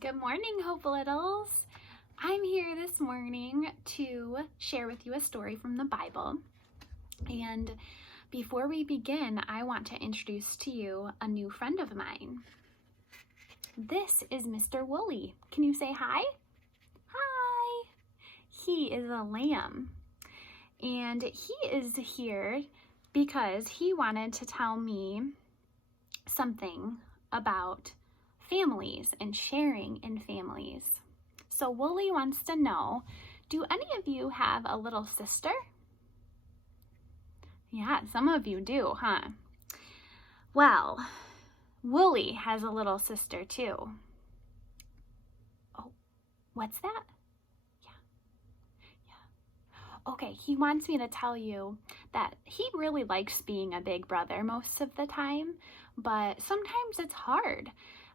Good morning, Hope Littles. I'm here this morning to share with you a story from the Bible. And before we begin, I want to introduce to you a new friend of mine. This is Mr. Wooly. Can you say hi? Hi! He is a lamb. And he is here because he wanted to tell me something about families and sharing in families. So Wooly wants to know, do any of you have a little sister? Yeah, some of you do, huh? Well, Wooly has a little sister too. Oh, what's that? Yeah. Okay, he wants me to tell you that he really likes being a big brother most of the time, but sometimes it's hard.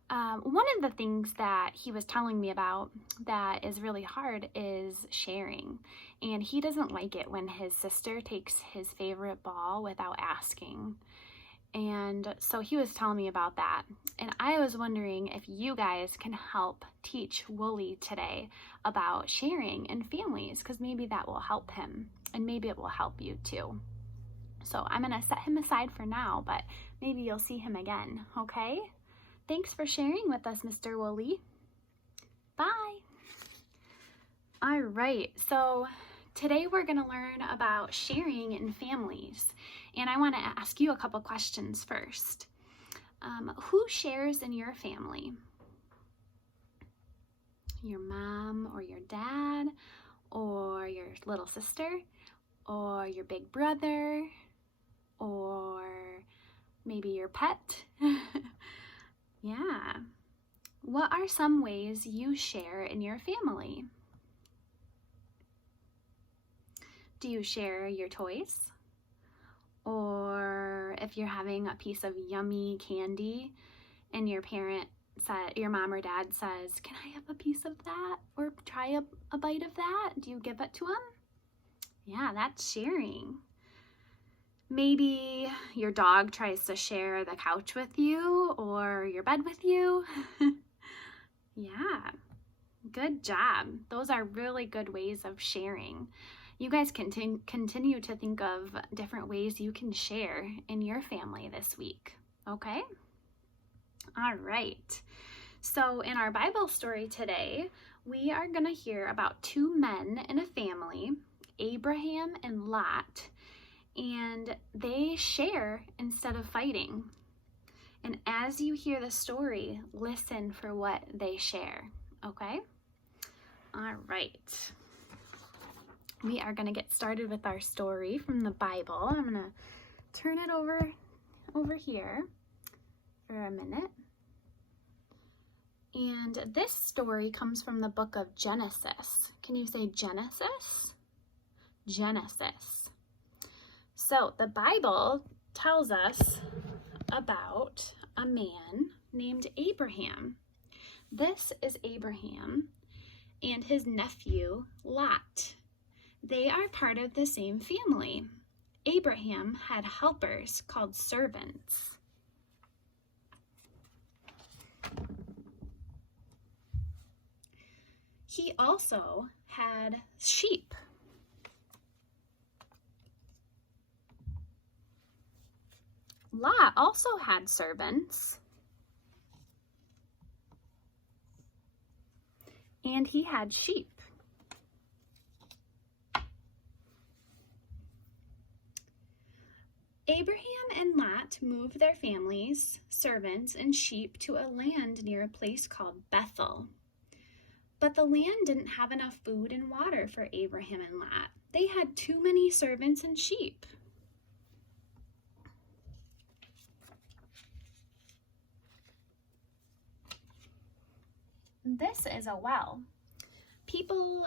One of the things that he was telling me about that is really hard is sharing. And he doesn't like it when his sister takes his favorite ball without asking. And so he was telling me about that. And I was wondering if you guys can help teach Wooly today about sharing in families, because maybe that will help him and maybe it will help you too. So I'm going to set him aside for now, but maybe you'll see him again, okay? Thanks for sharing with us, Mr. Wooly. Bye. All right, so today we're going to learn about sharing in families. And I want to ask you a couple questions first. Who shares in your family? Your mom or your dad or your little sister or your big brother or maybe your pet? Yeah. What are some ways you share in your family? Do you share your toys? Or if you're having a piece of yummy candy and your mom or dad says, "Can I have a piece of that?" Or try a bite of that? Do you give it to them? Yeah, that's sharing. Maybe your dog tries to share the couch with you or your bed with you. Yeah, good job. Those are really good ways of sharing. You guys continue to think of different ways you can share in your family this week, okay? All right. So in our Bible story today, we are going to hear about two men in a family, Abraham and Lot, and they share instead of fighting. And as you hear the story, listen for what they share, okay? All right. We are going to get started with our story from the Bible. I'm going to turn it over here for a minute. And this story comes from the book of Genesis. Can you say Genesis? Genesis. So the Bible tells us about a man named Abraham. This is Abraham and his nephew Lot. They are part of the same family. Abraham had helpers called servants. He also had sheep. Lot also had servants. And he had sheep. Abraham and Lot moved their families, servants, and sheep to a land near a place called Bethel. But the land didn't have enough food and water for Abraham and Lot. They had too many servants and sheep. This is a well. People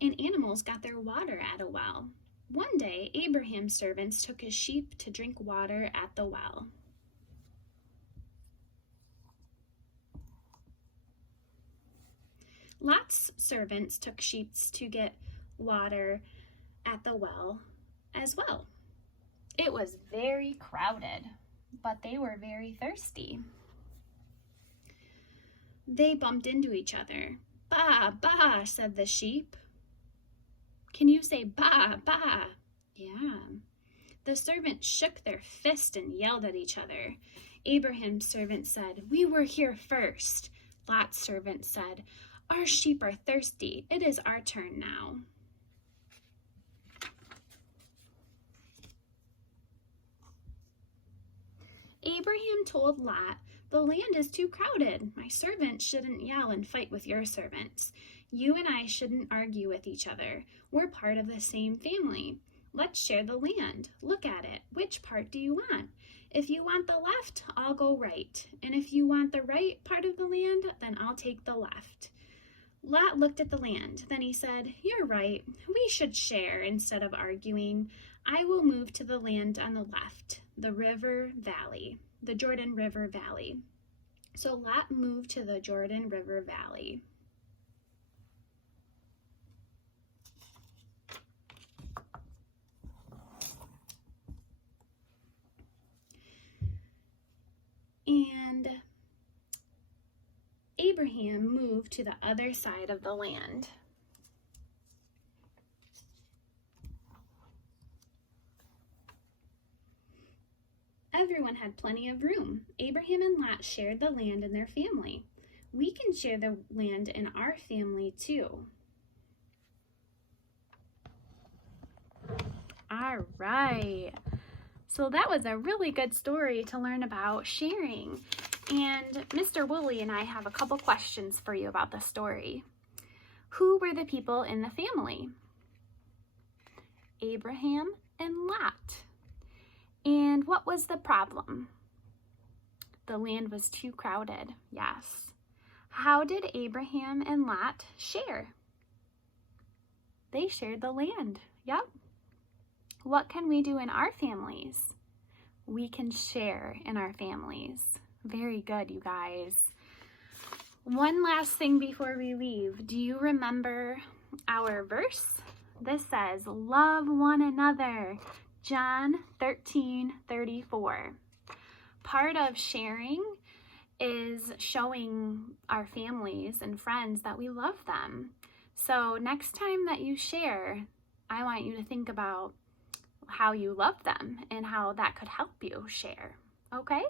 and animals got their water at a well. One day, Abraham's servants took his sheep to drink water at the well. Lot's servants took sheep to get water at the well as well. It was very crowded, but they were very thirsty. They bumped into each other. Baa, baa, said the sheep. Can you say baa, baa? Yeah. The servants shook their fist and yelled at each other. Abraham's servant said, "We were here first." Lot's servant said, "Our sheep are thirsty. It is our turn now." Abraham told Lot, "The land is too crowded. My servants shouldn't yell and fight with your servants. You and I shouldn't argue with each other. We're part of the same family. Let's share the land. Look at it. Which part do you want? If you want the left, I'll go right. And if you want the right part of the land, then I'll take the left." Lot looked at the land. Then he said, "You're right. We should share instead of arguing. I will move to the land on the left, the river valley, the Jordan River Valley." So Lot moved to the Jordan River Valley. And Abraham moved to the other side of the land. Everyone had plenty of room. Abraham and Lot shared the land in their family. We can share the land in our family too. All right. So that was a really good story to learn about sharing. And Mr. Woolley and I have a couple questions for you about the story. Who were the people in the family? Abraham and Lot. And what was the problem? The land was too crowded. Yes. How did Abraham and Lot share? They shared the land. Yep. What can we do in our families? We can share in our families. Very good, you guys. One last thing before we leave. Do you remember our verse? This says, "Love one another." John 13:34. Part of sharing is showing our families and friends that we love them. So next time that you share, I want you to think about how you love them and how that could help you share. Okay?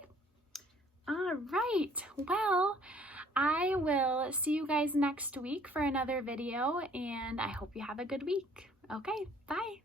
All right. Well, I will see you guys next week for another video, and I hope you have a good week. Okay, bye.